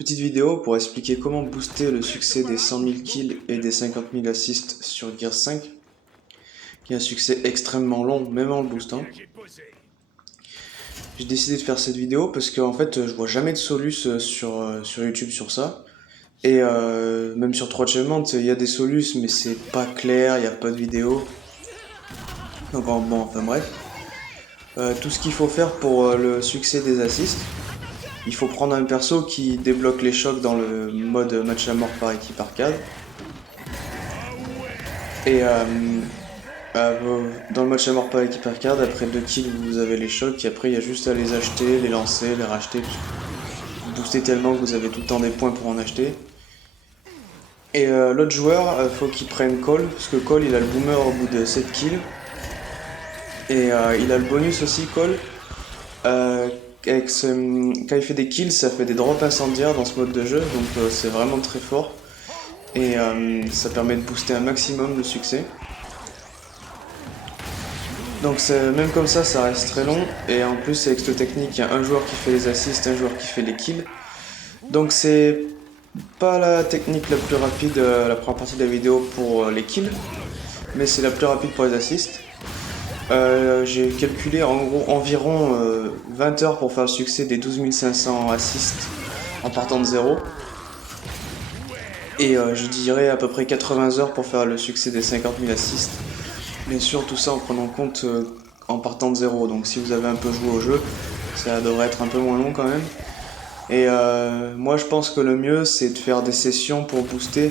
Petite vidéo pour expliquer comment booster le succès des 100 000 kills et des 50 000 assists sur Gears 5, qui est un succès extrêmement long, même en le boostant. J'ai décidé de faire cette vidéo parce qu'en fait je vois jamais de soluce sur YouTube sur ça. Et même sur Twitch, il y a des soluces mais c'est pas clair, il n'y a pas de vidéo. Donc bon, enfin bref. Tout ce qu'il faut faire pour le succès des assists, il faut prendre un perso qui débloque les chocs dans le mode match à mort par équipe arcade. Et dans le match à mort par équipe arcade, après 2 kills vous avez les chocs et après il y a juste à les acheter, les lancer, les racheter. Vous boostez tellement que vous avez tout le temps des points pour en acheter. Et l'autre joueur, faut qu'il prenne Cole, parce que Cole il a le boomer au bout de 7 kills. Et il a le bonus aussi Cole. Quand il fait des kills, ça fait des drops incendiaires dans ce mode de jeu, donc c'est vraiment très fort. Et ça permet de booster un maximum le succès. Donc même comme ça reste très long. Et en plus avec cette technique, il y a un joueur qui fait les assists, un joueur qui fait les kills. Donc c'est pas la technique la plus rapide, la première partie de la vidéo pour les kills. Mais c'est la plus rapide pour les assists. J'ai calculé en gros environ 20 heures pour faire le succès des 12 500 assists en partant de zéro. Et je dirais à peu près 80 heures pour faire le succès des 50 000 assists. Bien sûr, tout ça en prenant compte en partant de zéro. Donc si vous avez un peu joué au jeu, ça devrait être un peu moins long quand même. Et moi je pense que le mieux c'est de faire des sessions pour booster.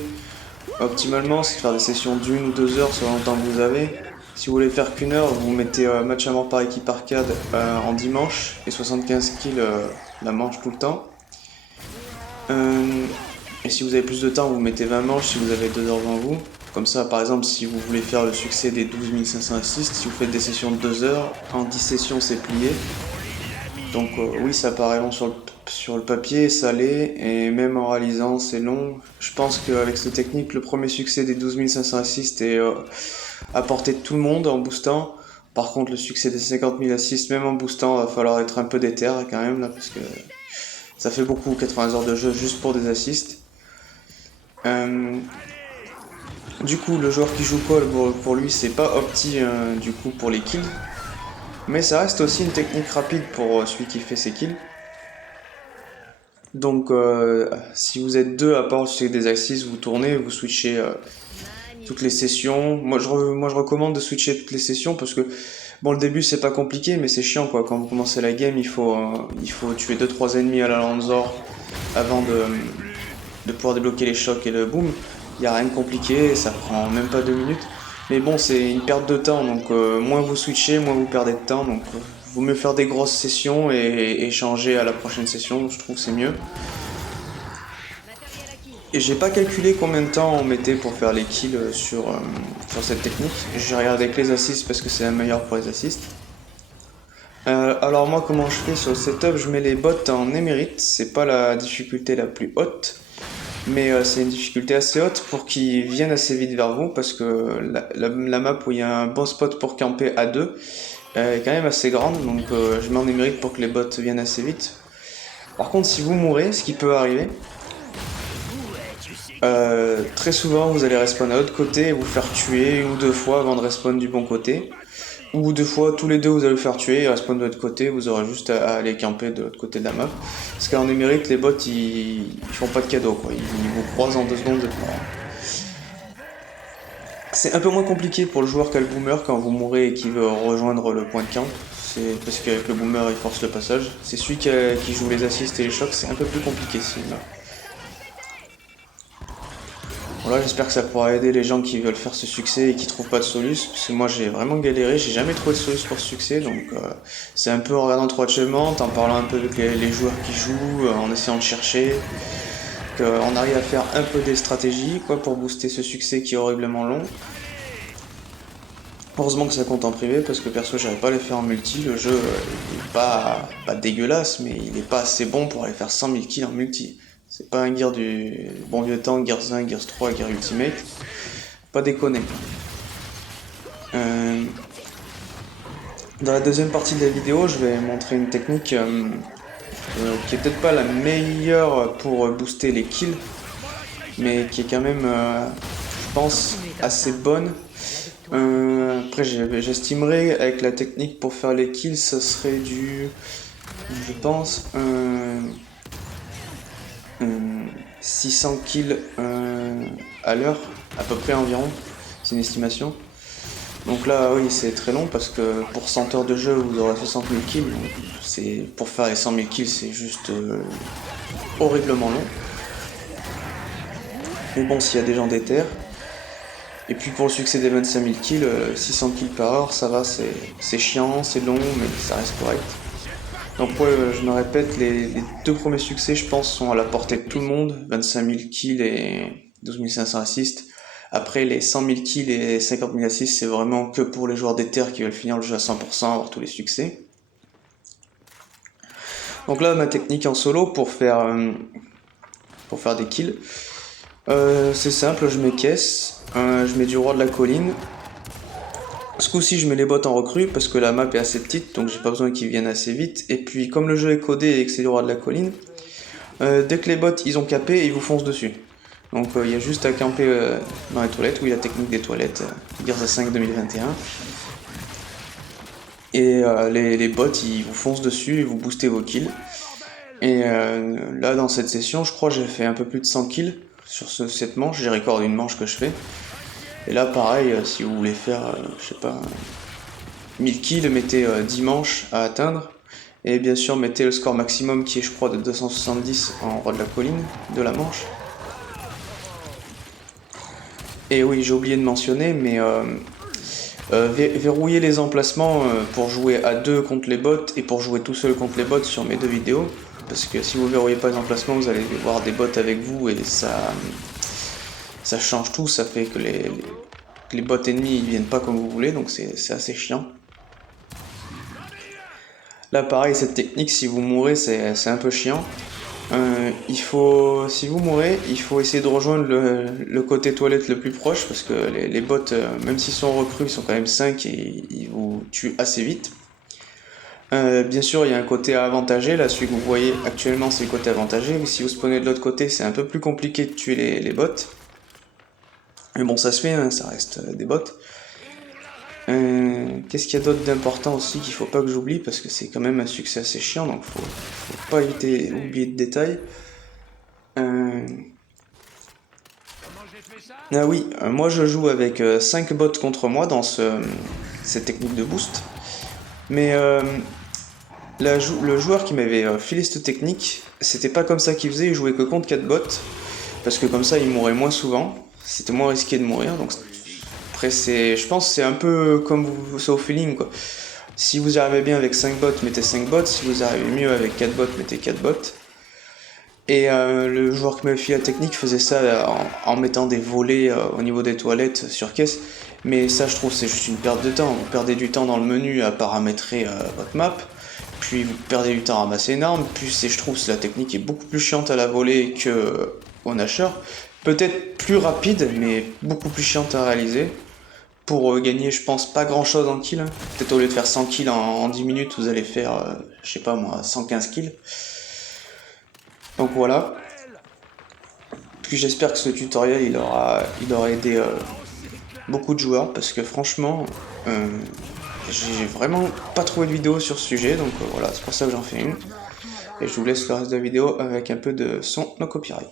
Optimalement, c'est de faire des sessions d'1 ou 2 heures selon le temps que vous avez. Si vous voulez faire qu'une heure, vous mettez match à mort par équipe arcade en dimanche et 75 kills la manche tout le temps. Et si vous avez plus de temps, vous mettez 20 manches si vous avez 2 heures devant vous. Comme ça, par exemple, si vous voulez faire le succès des 12 500 assists, si vous faites des sessions de 2 heures, en 10 sessions c'est plié. Donc oui, ça paraît long sur le papier, ça l'est, et même en réalisant, c'est long. Je pense qu'avec cette technique, le premier succès des 12 500 assists est à portée de tout le monde en boostant. Par contre, le succès des 50 000 assists, même en boostant, va falloir être un peu déter quand même, là, parce que ça fait beaucoup, 80 heures de jeu juste pour des assists. Du coup, le joueur qui joue Cole, pour lui, c'est pas opti du coup pour les kills. Mais ça reste aussi une technique rapide pour celui qui fait ses kills. Donc si vous êtes deux à part sur des assists, vous tournez, vous switchez toutes les sessions. Moi je recommande de switcher toutes les sessions parce que bon, le début c'est pas compliqué mais c'est chiant quoi. Quand vous commencez la game, il faut tuer 2-3 ennemis à la Lanzor avant de pouvoir débloquer les chocs et le boom. Il n'y a rien de compliqué, ça prend même pas 2 minutes. Mais bon, c'est une perte de temps, donc moins vous switchez, moins vous perdez de temps. Donc vaut mieux faire des grosses sessions et changer à la prochaine session, je trouve que c'est mieux. Et j'ai pas calculé combien de temps on mettait pour faire les kills sur cette technique. J'ai regardé que les assists parce que c'est la meilleure pour les assists. Alors moi comment je fais sur le setup, je mets les bots en émérite, c'est pas la difficulté la plus haute. Mais c'est une difficulté assez haute pour qu'ils viennent assez vite vers vous parce que la map où il y a un bon spot pour camper à 2 est quand même assez grande, donc je mets en émérite pour que les bots viennent assez vite. Par contre, si vous mourrez, ce qui peut arriver, très souvent vous allez respawn à l'autre côté et vous faire tuer 1 ou 2 fois avant de respawn du bon côté. Ou 2 fois, tous les deux vous allez le faire tuer et respawn de l'autre côté, vous aurez juste à aller camper de l'autre côté de la map. Parce qu'en émérite, les bots ils font pas de cadeaux quoi, ils vous croisent en 2 secondes, vous êtes mort. C'est un peu moins compliqué pour le joueur qui a le boomer quand vous mourrez et qui veut rejoindre le point de camp. C'est parce qu'avec le boomer il force le passage. C'est celui qui joue les assists et les chocs, c'est un peu plus compliqué celui-là. Voilà, j'espère que ça pourra aider les gens qui veulent faire ce succès et qui trouvent pas de soluce, parce que moi j'ai vraiment galéré, j'ai jamais trouvé de soluce pour ce succès, donc c'est un peu en regardant trop actuellement, en parlant un peu avec les joueurs qui jouent, en essayant de chercher, qu'on arrive à faire un peu des stratégies quoi, pour booster ce succès qui est horriblement long. Heureusement que ça compte en privé, parce que perso j'arrive pas à les faire en multi, le jeu il est pas dégueulasse, mais il est pas assez bon pour aller faire 100 000 kills en multi. C'est pas un gear du bon vieux temps, Gears 1, Gears 3, Gears Ultimate. Pas déconner. Dans la deuxième partie de la vidéo, je vais montrer une technique qui est peut-être pas la meilleure pour booster les kills, mais qui est quand même, je pense, assez bonne. Après, j'estimerais avec la technique pour faire les kills, ce serait je pense, 600 kills à l'heure, à peu près environ. C'est une estimation. Donc là, oui, c'est très long parce que pour 100 heures de jeu, vous aurez 60 000 kills. Pour faire les 100 000 kills, c'est juste horriblement long. Mais bon, s'il y a des gens déter. Et puis pour le succès des 25 000 kills, 600 kills par heure, ça va, c'est chiant, c'est long, mais ça reste correct. Donc ouais, je me répète, les deux premiers succès, je pense, sont à la portée de tout le monde. 25 000 kills et 12 500 assists. Après, les 100 000 kills et 50 000 assists, c'est vraiment que pour les joueurs déter qui veulent finir le jeu à 100%, avoir tous les succès. Donc là, ma technique en solo pour faire des kills, c'est simple, je mets caisse, je mets du roi de la colline. Ce coup-ci, je mets les bots en recrue parce que la map est assez petite, donc j'ai pas besoin qu'ils viennent assez vite. Et puis, comme le jeu est codé et que c'est du roi de la colline, dès que les bots ils ont capé, ils vous foncent dessus. Donc il y a juste à camper dans les toilettes, oui, la technique des toilettes, Gears of 5 2021. Et les bots ils vous foncent dessus et vous boostez vos kills. Et là dans cette session, je crois que j'ai fait un peu plus de 100 kills sur cette manche, j'ai recordé une manche que je fais. Et là pareil, si vous voulez faire, je sais pas, 1000 kills, mettez 10 manches à atteindre. Et bien sûr mettez le score maximum qui est je crois de 270 en roi de la colline, de la manche. Et oui, j'ai oublié de mentionner, mais verrouiller les emplacements pour jouer à deux contre les bots et pour jouer tout seul contre les bots sur mes deux vidéos. Parce que si vous verrouillez pas les emplacements, vous allez voir des bots avec vous et ça change tout. Ça fait que les bots ennemis ils viennent pas comme vous voulez, donc c'est assez chiant. Là pareil, cette technique, si vous mourrez, c'est un peu chiant. Si vous mourrez, il faut essayer de rejoindre le côté toilette le plus proche parce que les bots, même s'ils sont recrues, ils sont quand même 5 et ils vous tuent assez vite. Bien sûr, il y a un côté avantagé, là celui que vous voyez actuellement c'est le côté avantagé, mais si vous spawnez de l'autre côté, c'est un peu plus compliqué de tuer les bots. Mais bon, ça se fait, hein, ça reste des bots. Qu'est-ce qu'il y a d'autre d'important aussi qu'il faut pas que j'oublie parce que c'est quand même un succès assez chiant, donc faut pas oublier de détails. Ah oui, moi je joue avec 5 bots contre moi dans cette technique de boost. Mais le joueur qui m'avait filé cette technique, c'était pas comme ça qu'il faisait, il jouait que contre 4 bots. Parce que comme ça il mourait moins souvent, c'était moins risqué de mourir. Donc après je pense que c'est un peu comme c'est au feeling quoi. Si vous y arrivez bien avec 5 bots, mettez 5 bots. Si vous arrivez mieux avec 4 bots, mettez 4 bots. Et le joueur qui m'avait fait la technique faisait ça en mettant des volets au niveau des toilettes sur caisse. Mais ça, je trouve, c'est juste une perte de temps. Vous perdez du temps dans le menu à paramétrer votre map. Puis vous perdez du temps à ramasser une arme. Puis je trouve que la technique est beaucoup plus chiante à la volée qu'au Nashor. Peut-être plus rapide, mais beaucoup plus chiante à réaliser. Pour gagner, je pense, pas grand chose en kill. Peut-être au lieu de faire 100 kills en 10 minutes, vous allez faire, je sais pas moi, 115 kills. Donc voilà. Puis j'espère que ce tutoriel il aura aidé beaucoup de joueurs parce que franchement j'ai vraiment pas trouvé de vidéo sur ce sujet, donc voilà, c'est pour ça que j'en fais une. Et je vous laisse le reste de la vidéo avec un peu de son no copyright.